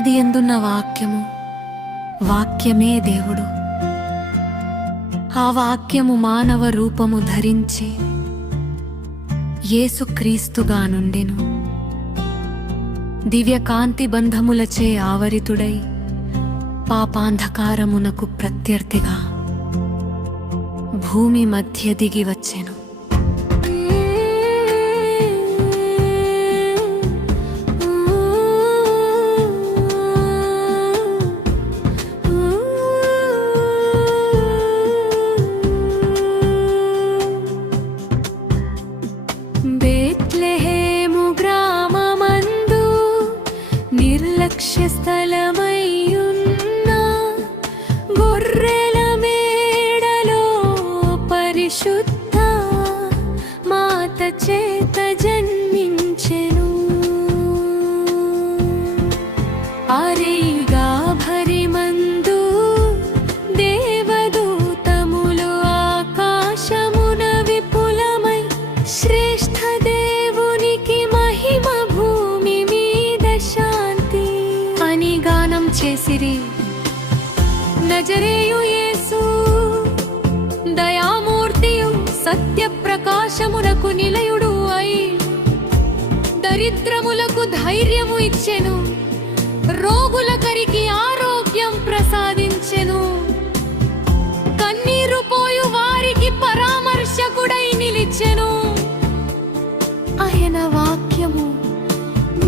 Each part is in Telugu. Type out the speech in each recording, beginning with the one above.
ఆదియందున్న వాక్యము, వాక్యమే దేవుడు. ఆ వాక్యము మానవ రూపము ధరించి యేసుక్రీస్తుగా నుండెను. దివ్యకాంతి బంధములచే ఆవరితుడై పాపాంధకారమునకు ప్రత్యర్థిగా భూమి మధ్య దిగి వచ్చెను. బెత్లెహేము గ్రామమందు నిర్లక్ష్య స్థలమయ్యున్న గొర్రెల మేడలో పరిశుద్ధ మాత చేత జన్మించెను. అరేగా భరిమందు దేవదూతములు ఆకాశమున విపులమై శ్రేష్ఠ దేవునికి మహిమ, భూమి మీద శాంతి అని గానం చేసిరి. నజరేయు యేసు దయామూర్తియు సత్య ప్రకాశమునకు నిలయుడు అయి దరిద్రములకు ధైర్యము ఇచ్చెను, రోగులకరికి ఆరోగ్యం ప్రసాదించెను. కన్నీరు పోయు వారికి పరామర్శకుడై నిలిచెను. ఆయన వాక్యము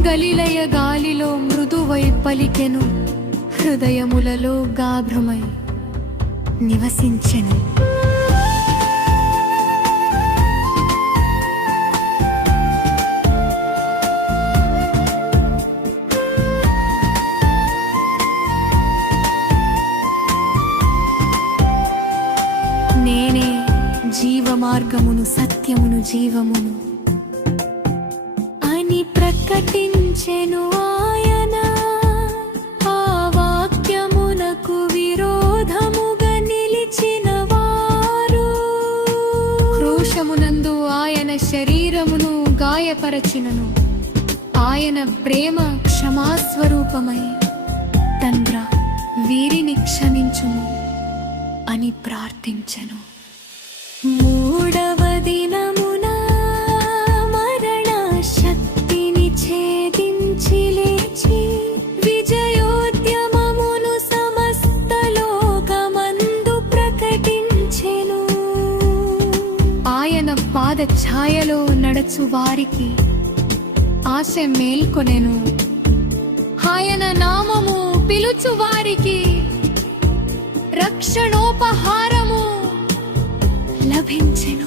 గలిలయ గాలిలో మృదువై పలికెను, హృదయములలో గాభ్రమై నివసించెను. నేనే జీవమార్గమును, సత్యమును, జీవమును అని ప్రకటించెను ఆయన. ఆ వాక్యమునకు విరోధముగా నిలిచిన వారు క్రోశమునందు ఆయన శరీరమును గాయపరచినను, ఆయన ప్రేమ క్షమాస్వరూపమై తండ్రా వీరిని క్షమించుము అని ప్రార్థించెను. మూడవ దినమున మరణ శక్తిని ఛేదించి లేచి విజయోద్యమమును సమస్త లోకమందు ప్రకటించెను. ఆయన పాద ఛాయలో నడచు వారికి ఆశ మేల్కొనెను. ఆయన నామము పిలుచు వారికి రక్షణోపహారము లభించెను.